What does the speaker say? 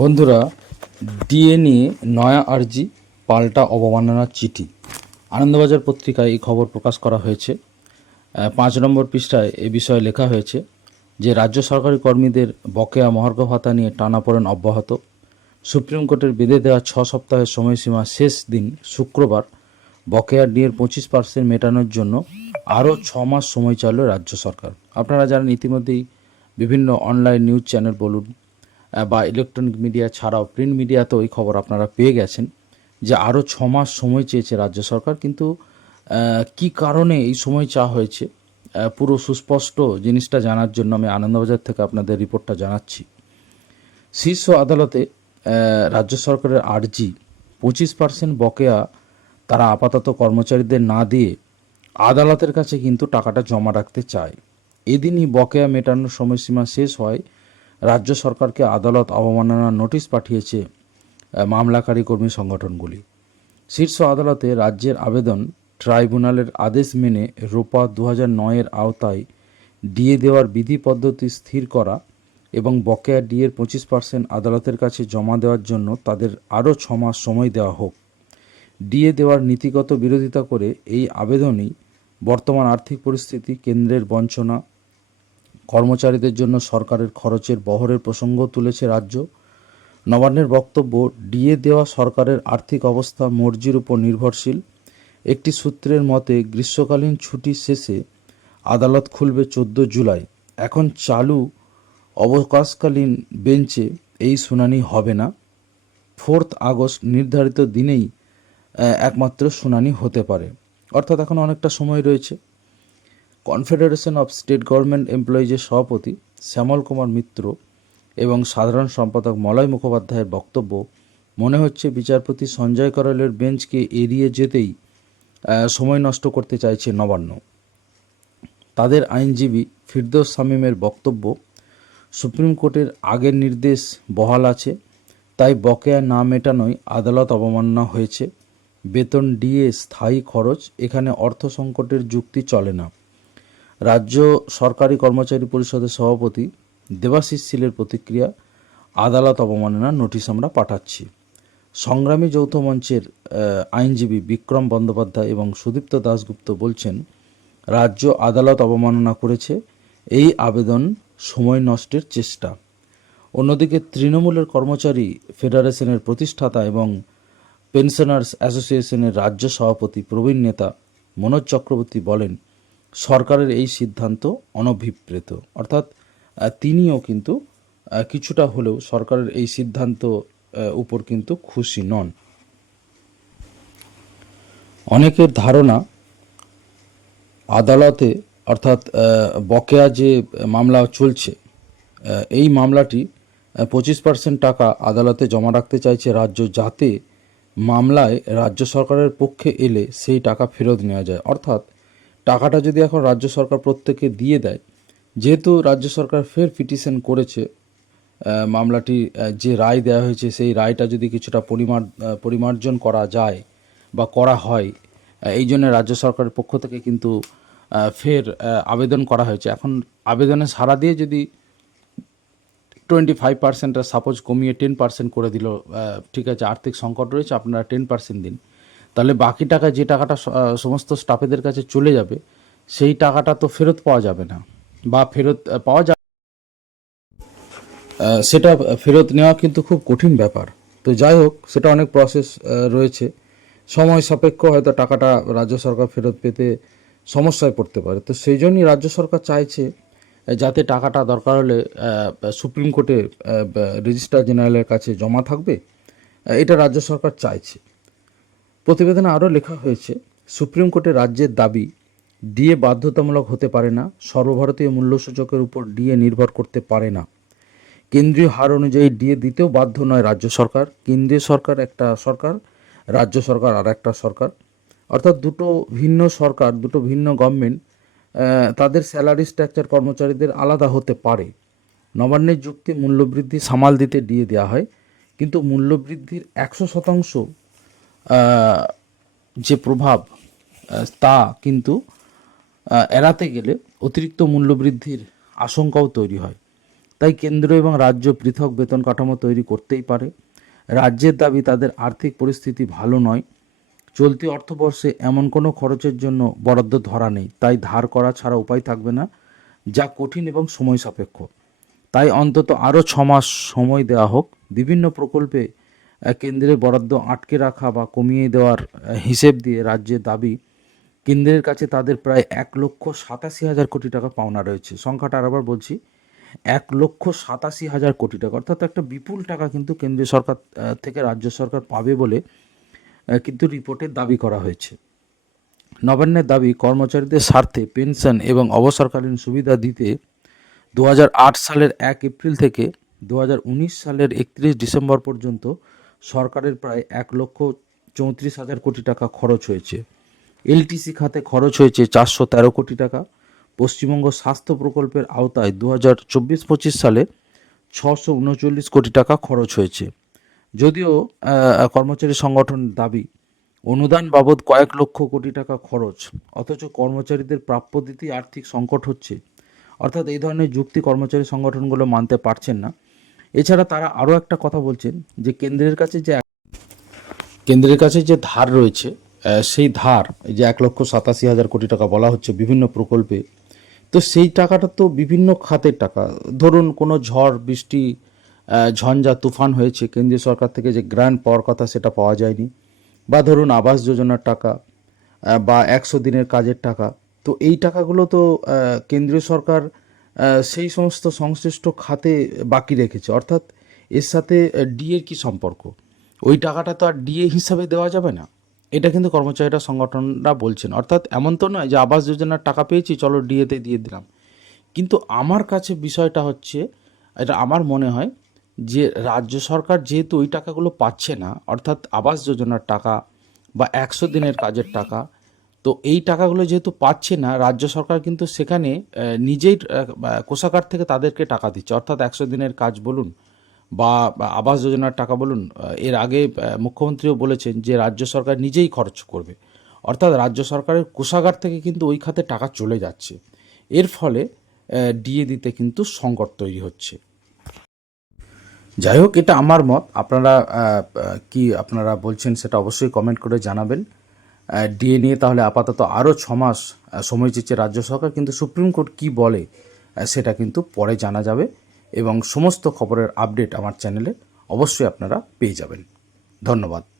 বন্ধুরা ডিএ নিয়ে আর্জি, পাল্টা অবমাননার চিঠি। আনন্দবাজার পত্রিকায় এই খবর প্রকাশ করা হয়েছে। পাঁচ নম্বর পৃষ্ঠায় এ বিষয়ে লেখা হয়েছে যে, রাজ্য সরকারি কর্মীদের বকেয়া মহার্ঘ ভাতা নিয়ে টানাপোড়েন অব্যাহত। সুপ্রিম কোর্টের বেঁধে দেওয়া ছ সপ্তাহের সময়সীমা শেষ দিন, শুক্রবার, বকেয়া ডিএর পঁচিশ পার্সেন্ট মেটানোর জন্য আরও ছ মাস সময় চাইল রাজ্য সরকার। আপনারা জানেন, ইতিমধ্যেই বিভিন্ন অনলাইন নিউজ চ্যানেল বলুন বা ইলেকট্রনিক মিডিয়া ছাড়াও প্রিন্ট মিডিয়াতেও এই খবর আপনারা পেয়ে গেছেন যে আরও ছ মাস সময় চেয়েছে রাজ্য সরকার। কিন্তু কি কারণে এই সময় চা হয়েছে? পুরো সুস্পষ্ট জিনিসটা জানার জন্য আমি আনন্দবাজার থেকে আপনাদের রিপোর্টটা জানাচ্ছি। শীর্ষ আদালতে রাজ্য সরকারের আর্জি পঁচিশ পার্সেন্ট বকেয়া তারা আপাতত কর্মচারীদের না দিয়ে আদালতের কাছে কিন্তু টাকাটা জমা রাখতে চায়। এদিনই বকেয়া মেটানোর সময়সীমা শেষ হয় রাজ্য সরকারকে আদালত অবমাননার নোটিশ পাঠিয়েছে মামলাকারী কর্মী সংগঠনগুলি। শীর্ষ আদালতে রাজ্যের আবেদন ট্রাইব্যুনালের আদেশ মেনে রোপা দু হাজার নয়ের আওতায় ডিএ দেওয়ার বিধি পদ্ধতি স্থির করা এবং বকেয়া ডিএর পঁচিশ পার্সেন্ট আদালতের কাছে জমা দেওয়ার জন্য তাদের আরও ছ মাস সময় দেওয়া হোক। ডিএ দেওয়ার নীতিগত বিরোধিতা করে এই আবেদনই বর্তমান আর্থিক পরিস্থিতি, কেন্দ্রের বঞ্চনা কর্মচারীদের জন্য সরকারের খরচের বহরের প্রসঙ্গ তুলেছে রাজ্য। নবান্নের বক্তব্য, ডিএ দেওয়া সরকারের আর্থিক অবস্থা মর্জির উপর নির্ভরশীল। একটি সূত্রের মতে, গ্রীষ্মকালীন ছুটি শেষে আদালত খুলবে চোদ্দ জুলাই। এখন চালু অবকাশকালীন বেঞ্চে এই শুনানি হবে না। ফোর্থ আগস্ট নির্ধারিত দিনেই একমাত্র শুনানি হতে পারে। অর্থাৎ এখন অনেকটা সময় রয়েছে। কনফেডারেশন অফ স্টেট গভর্নমেন্ট এমপ্লয়িজের সভাপতি শ্যামল কুমার মিত্র এবং সাধারণ সম্পাদক মলয় মুখোপাধ্যায়ের বক্তব্য, মনে হচ্ছে বিচারপতি সঞ্জয় করলের বেঞ্চকে এড়িয়ে যেতেই সময় নষ্ট করতে চাইছে নবান্ন। তাদের আইনজীবী ফিরদৌস শামীমের বক্তব্য, সুপ্রিম কোর্টের আগের নির্দেশ বহাল আছে, তাই বকেয়া না মেটানোই আদালত অবমাননা হয়েছে। বেতন ডিএ স্থায়ী খরচ, এখানে অর্থ সংকটের যুক্তি চলে না। রাজ্য সরকারি কর্মচারী পরিষদের সভাপতি দেবাশিস শীলের প্রতিক্রিয়া, আদালত অবমাননার নোটিশ আমরা পাঠাচ্ছি। সংগ্রামী যৌথ মঞ্চের আইনজীবী বিক্রম বন্দ্যোপাধ্যায় এবং সুদীপ্ত দাশগুপ্ত বলছেন, রাজ্য আদালত অবমাননা করেছে, এই আবেদন সময় নষ্টের চেষ্টা। অন্যদিকে তৃণমূলের কর্মচারী ফেডারেশনের প্রতিষ্ঠাতা এবং পেনশনার্স অ্যাসোসিয়েশনের রাজ্য সভাপতি প্রবীণ নেতা মনোজ চক্রবর্তী বলেন সরকারের এই সিদ্ধান্ত অনভিপ্রেত। অর্থাৎ তিনিও কিন্তু কিছুটা হলেও সরকারের এই সিদ্ধান্ত উপর কিন্তু খুশি নন। অনেকের ধারণা, আদালতে, অর্থাৎ বকেয়া যে মামলা চলছে এই মামলাটি পঁচিশ পার্সেন্ট টাকা আদালতে জমা রাখতে চাইছে রাজ্য যাতে মামলায় রাজ্য সরকারের পক্ষে এলে সেই টাকা ফেরত নেওয়া যায়। অর্থাৎ টাকাটা যদি এখন রাজ্য সরকার প্রত্যেকে দিয়ে দেয়, যেহেতু রাজ্য সরকার ফের পিটিশন করেছে মামলাটি যে রায় দেওয়া হয়েছে, সেই রায়টা যদি কিছুটা পরিমার পরিমার্জন করা যায় বা করা হয় এই জন্য রাজ্য সরকারের পক্ষ থেকে কিন্তু ফের আবেদন করা হয়েছে। এখন আবেদনে সাড়া দিয়ে যদি টোয়েন্টি ফাইভ পার্সেন্টটা সাপোজ কমিয়ে টেন পার্সেন্ট করে দিল ঠিক আছে, আর্থিক সংকট রয়েছে, আপনারা টেন পার্সেন্ট দিন। তাহলে বাকি টাকা যে টাকাটা সমস্ত স্টাফেদের কাছে চলে যাবে, সেই টাকাটা তো ফেরত পাওয়া যাবে না। বা ফেরত পাওয়া যাবে সেটা ফেরত নেওয়া কিন্তু খুব কঠিন ব্যাপার। তো যাই হোক, সেটা অনেক প্রসেস রয়েছে। সময় সাপেক্ষ হয়তো টাকাটা রাজ্য সরকার ফেরত পেতে সমস্যায় পড়তে পারে। তো সেই জন্যই রাজ্য সরকার চাইছে যাতে টাকাটা দরকার হলে সুপ্রিম কোর্টে রেজিস্ট্রার জেনারেলের কাছে জমা থাকবে। এটা রাজ্য সরকার চাইছে। প্রতিবেদনে আরও লেখা হয়েছে, সুপ্রিম কোর্টে রাজ্যের দাবি, ডিএ বাধ্যতামূলক হতে পারে না, সর্বভারতীয় মূল্যসূচকের উপর ডিএ নির্ভর করতে পারে না। কেন্দ্রীয় হার অনুযায়ী ডিএ দিতেও বাধ্য নয় রাজ্য সরকার, কেন্দ্রীয় সরকার একটা সরকার, রাজ্য সরকার আর একটা সরকার। অর্থাৎ দুটো ভিন্ন সরকার, দুটো ভিন্ন গভর্নমেন্ট তাদের স্যালারি স্ট্রাকচার কর্মচারীদের আলাদা হতে পারে। নবান্নের যুক্তি মূল্যবৃদ্ধি সামাল দিতে দিয়ে দেওয়া হয়, কিন্তু মূল্যবৃদ্ধির একশো শতাংশ যে প্রভাব তা কিন্তু এড়াতে গেলে অতিরিক্ত মূল্যবৃদ্ধির আশঙ্কাও তৈরি হয়। তাই কেন্দ্র এবং রাজ্য পৃথক বেতন কাঠামো তৈরি করতেই পারে। রাজ্যের দাবি, তাদের আর্থিক পরিস্থিতি ভালো নয়। চলতি অর্থবর্ষে এমন কোনো খরচের জন্য বরাদ্দ ধরা নেই। তাই ধার করা ছাড়া উপায় থাকবে না, যা কঠিন এবং সময় সাপেক্ষ। তাই অন্তত আরও ছ মাস সময় দেওয়া হোক। বিভিন্ন প্রকল্পে কেন্দ্রের বরাদ্দ আটকে রাখা বা কমিয়ে দেওয়ার হিসেব দিয়ে রাজ্যের দাবি, কেন্দ্রের কাছে তাদের প্রায় এক লক্ষ সাতাশি হাজার কোটি টাকা পাওনা রয়েছে। সংখ্যাটা আরেকবার বলছি, এক লক্ষ সাতাশি হাজার কোটি টাকা। অর্থাৎ একটা বিপুল টাকা কিন্তু কেন্দ্রীয় সরকার থেকে রাজ্য সরকার পাবে বলে কিন্তু রিপোর্টে দাবি করা হয়েছে। নবান্নের দাবি, কর্মচারীদের স্বার্থে পেনশন এবং অবসরকালীন সুবিধা দিতে দু হাজার আট সালের এক এপ্রিল থেকে দু হাজার উনিশ সালের একত্রিশ ডিসেম্বর পর্যন্ত সরকারের প্রায় এক লক্ষ চৌত্রিশ হাজার কোটি টাকা খরচ হয়েছে। এলটিসি খাতে খরচ হয়েছে চারশো তেরো কোটি টাকা। পশ্চিমবঙ্গ স্বাস্থ্য প্রকল্পের আওতায় দু হাজার চব্বিশ পঁচিশ সালে ছশো উনচল্লিশ কোটি টাকা খরচ হয়েছে। যদিও কর্মচারী সংগঠনের দাবি, অনুদান বাবদ কয়েক লক্ষ কোটি টাকা খরচ, অথচ কর্মচারীদের প্রাপ্য দিতেই আর্থিক সংকট হচ্ছে। অর্থাৎ এই ধরনের যুক্তি কর্মচারী সংগঠনগুলো মানতে পারছেন না। এছাড়া তারা আরও একটা কথা বলছেন যে কেন্দ্রের কাছে যে কেন্দ্রের কাছে যে ধার রয়েছে সেই ধার যে এক লক্ষ সাতাশি হাজার কোটি টাকা বলা হচ্ছে বিভিন্ন প্রকল্পে, তো সেই টাকাটা তো বিভিন্ন খাতের টাকা। ধরুন কোনো ঝড়, বৃষ্টি ঝঞ্ঝা, তুফান হয়েছে, কেন্দ্রীয় সরকার থেকে যে গ্র্যান্ড পাওয়ার কথা সেটা পাওয়া যায়নি, বা ধরুন আবাস যোজনার টাকা বা একশো দিনের কাজের টাকা, তো এই টাকাগুলো তো কেন্দ্রীয় সরকার সেই সমস্ত সংশ্লিষ্ট খাতে বাকি রেখেছে। অর্থাৎ এর সাথে ডিএর কি সম্পর্ক? ওই টাকাটা তো আর ডিএ হিসাবে দেওয়া যাবে না। এটা কিন্তু কর্মচারীরা, সংগঠনরা বলছেন। অর্থাৎ এমন তো নয় যে আবাস যোজনার টাকা পেয়েছি, চলো ডিএতে দিয়ে দিলাম। কিন্তু আমার কাছে বিষয়টা হচ্ছে, এটা আমার মনে হয় যে রাজ্য সরকার যেহেতু ওই টাকাগুলো পাচ্ছে না, অর্থাৎ আবাস যোজনার টাকা বা একশো দিনের কাজের টাকা তো এই টাকাগুলো যেহেতু পাচ্ছে না, রাজ্য সরকার কিন্তু সেখানে নিজেই কোষাগার থেকে তাদেরকে টাকা দিচ্ছে। অর্থাৎ একশো দিনের কাজ বলুন বা আবাস যোজনার টাকা বলুন এর আগে মুখ্যমন্ত্রীও বলেছেন যে রাজ্য সরকার নিজেই খরচ করবে। অর্থাৎ রাজ্য সরকারের কোষাগার থেকে কিন্তু ওই খাতে টাকা চলে যাচ্ছে। এর ফলে ডিএ দিতে কিন্তু সংকট তৈরি হচ্ছে। যাই হোক, এটা আমার মত। আপনারা কি আপনারা বলছেন সেটা অবশ্যই কমেন্ট করে জানাবেন। ডিএ নিয়ে তাহলে আপাতত আরও ছমাস মাস সময় চেয়েছে রাজ্য সরকার। কিন্তু সুপ্রিম কোর্ট কি বলে সেটা কিন্তু পরে জানা যাবে এবং সমস্ত খবরের আপডেট আমার চ্যানেলে অবশ্যই আপনারা পেয়ে যাবেন। ধন্যবাদ।